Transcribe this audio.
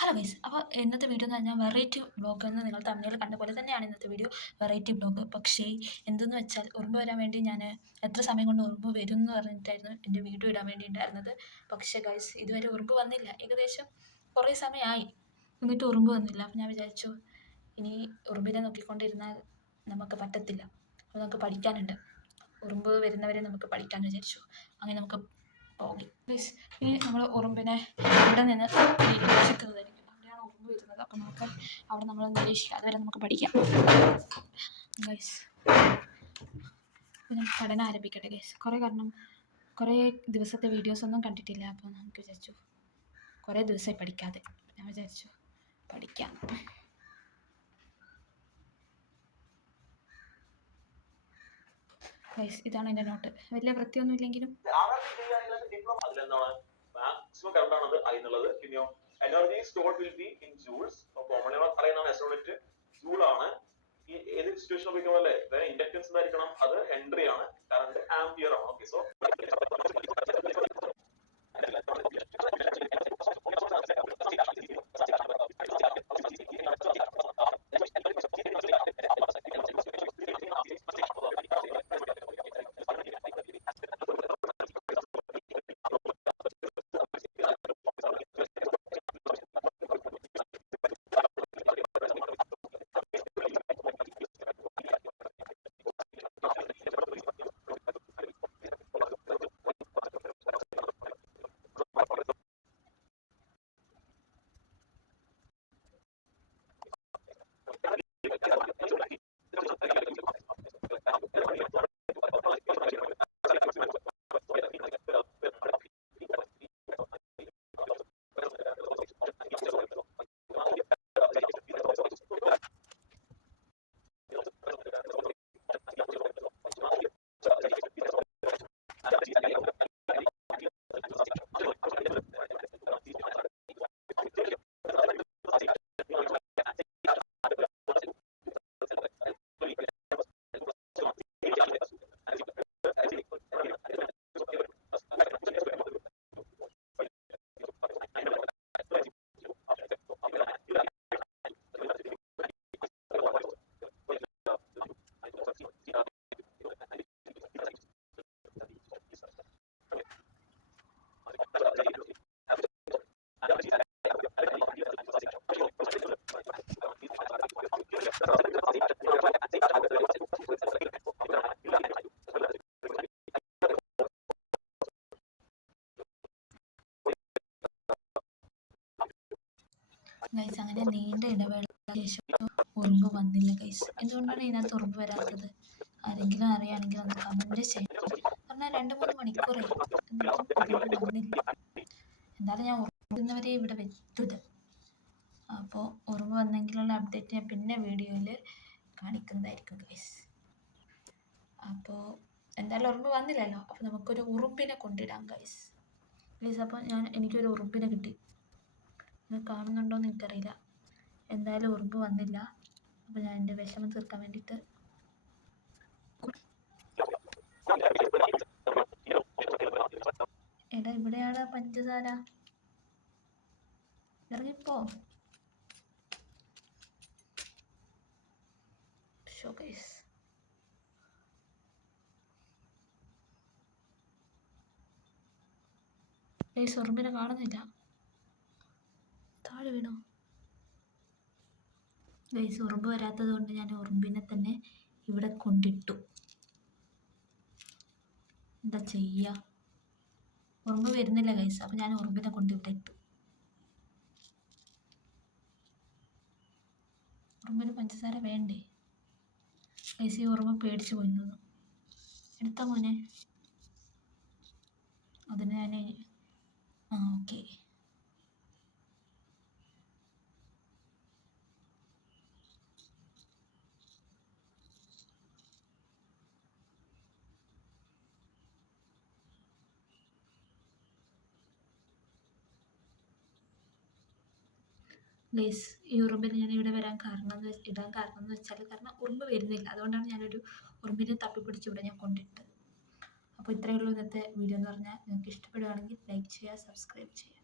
Hello guys, അപ്പോൾ ഇന്നത്തെ video എന്ന് പറഞ്ഞാൽ വെറൈറ്റി വ്ളോഗ് എന്ന് നിങ്ങൾ തമ്മിൽ കണ്ട പോലെ തന്നെയാണ് ഇന്നത്തെ വീഡിയോ വെറൈറ്റി വ്ളോഗ്. പക്ഷേ എന്തെന്ന് വെച്ചാൽ ഉറുമ്പ് വരാൻ വേണ്ടി ഞാൻ എത്ര സമയം കൊണ്ട് ഉറുമ്പ് വരും എന്ന് പറഞ്ഞിട്ടായിരുന്നു എൻ്റെ വീഡിയോ ഇടാൻ വേണ്ടി ഉണ്ടായിരുന്നത്. പക്ഷേ ഗൈസ്, ഇതുവരെ ഉറുമ്പ് വന്നില്ല. ഏകദേശം കുറേ സമയമായി എന്നിട്ട് ഉറുമ്പ് വന്നില്ല. അപ്പം ഞാൻ വിചാരിച്ചു ഇനി ഉറുമ്പിനെ നോക്കിക്കൊണ്ടിരുന്നാൽ നമുക്ക് പറ്റത്തില്ല. അപ്പോൾ നമുക്ക് പഠിക്കാനുണ്ട്, ഉറുമ്പ് വരുന്നവരെ നമുക്ക് പഠിക്കാൻ വിചാരിച്ചു. അങ്ങനെ നമുക്ക് പോകി പ്ലീസ്. ഇനി നമ്മൾ ഉറുമ്പിനെ ഇവിടെ നിന്ന് നിരീക്ഷിക്കുന്നതായിരിക്കും. അവിടെയാണ് ഉറുമ്പ് വരുന്നത്. അപ്പം നമുക്ക് അവിടെ നമ്മൾ നിരീക്ഷിക്കാം. അതുവരെ നമുക്ക് പഠിക്കാം ഗൈസ്. അപ്പോൾ ഞാൻ പഠനം ആരംഭിക്കട്ടെ ഗൈസ്. കുറേ ദിവസത്തെ വീഡിയോസൊന്നും കണ്ടിട്ടില്ല. അപ്പോൾ നമുക്ക് വിചാരിച്ചു കുറേ ദിവസമായി പഠിക്കാതെ. ഞാൻ വിചാരിച്ചു പഠിക്കാം. ഗൈസ്, ഇതാണ് എൻ്റെ നോട്ട്. വലിയ വൃത്തിയൊന്നും ഇല്ലെങ്കിലും മാക്സിമം കറണ്ട് ആണ് അതിനുള്ളത്. പിന്നെയോ energy stored will be in joules. Commonly പറയുന്ന എസ്റ്റിമേറ്റ് ജൂൾ ആണ്. ഈ ഏത് സിറ്റുവേഷൻ ഉപയോഗിക്കുന്ന പോലെ ഇൻഡക്ടൻസ് എന്തായിരിക്കണം, അത് ഹെൻറി ആണ്. കറണ്ട് ആംപിയർ ആണ്. ഓക്കെ, സോ ഗൈസ്, അങ്ങനെ നീണ്ട ഇടവേളയ്ക്ക് ശേഷം ഉറുമ്പ് വന്നില്ല ഗൈസ്. എന്തുകൊണ്ടാണ് ഇതിനകത്ത് ഉറുമ്പ് വരാത്തത്? ആരെങ്കിലും അറിയുകയാണെങ്കിൽ ഒന്ന് കമൻറ്റ് ചെയ്യണം. പറഞ്ഞാൽ 2-3 മണിക്കൂറായി എന്നിട്ടും ഉറുമ്പ് വന്നില്ല. എന്തായാലും ഞാൻ ഉറുമ്പുന്നവരെ ഇവിടെ വെച്ചത്. അപ്പോൾ ഉറുമ്പ് വന്നെങ്കിലുള്ള അപ്ഡേറ്റ് ഞാൻ പിന്നെ വീഡിയോയിൽ കാണിക്കുന്നതായിരിക്കും ഗൈസ്. അപ്പോൾ എന്തായാലും ഉറുമ്പ് വന്നില്ലല്ലോ, അപ്പോൾ നമുക്കൊരു ഉറുമ്പിനെ കൊണ്ടിടാം ഗൈസ്. അപ്പോൾ എനിക്കൊരു ഉറുമ്പിനെ കിട്ടി. ഇത് കാണുന്നുണ്ടോയെന്ന് എനിക്കറിയില്ല. എന്തായാലും ഉറുമ്പ് വന്നില്ല. അപ്പോൾ ഞാൻ എൻ്റെ വിഷമം തീർക്കാൻ വേണ്ടിയിട്ട് എടാ, ഇവിടെയാണ് പഞ്ചസാര. ഇറങ്ങിപ്പോ. ഷോക്കേസ്. ഉറുമ്പിനെ കാണുന്നില്ല. താഴെ വീണോ ഗൈസ്? ഉറുമ്പ് വരാത്തത് കൊണ്ട് ഞാൻ ഉറുമ്പിനെ തന്നെ ഇവിടെ കൊണ്ടിട്ടു. എന്താ ചെയ്യുക? ഉറുമ്പ് വരുന്നില്ല ഗൈസ്. അപ്പം ഞാൻ ഉറുമ്പിനെ കൊണ്ട് ഇവിടെ ഇട്ടു. ഉറുമ്പിന് പഞ്ചസാര വേണ്ടേ ഗൈസ്? ഈ ഉറുമ്പ് പേടിച്ച് പോയി തോന്നുന്നു. എടുത്ത മോനെ. അതിന് ഞാൻ ഓക്കെ. ഗൈസ്, ഈ ഉറുമ്പിനെ ഞാൻ ഇവിടെ ഇടാൻ കാരണം എന്ന് വെച്ചാൽ ഉറുമ്പ് വരുന്നില്ല. അതുകൊണ്ടാണ് ഞാനൊരു ഉറുമ്പിനെ തപ്പിപ്പിടിച്ച് ഇവിടെ ഞാൻ കൊണ്ടിട്ടത്. അപ്പോൾ ഇത്രയേ ഉള്ളൂ ഇന്നത്തെ വീഡിയോ എന്ന് പറഞ്ഞാൽ. നിങ്ങൾക്ക് ഇഷ്ടപ്പെടുകയാണെങ്കിൽ ലൈക്ക് ചെയ്യുക, സബ്സ്ക്രൈബ് ചെയ്യുക.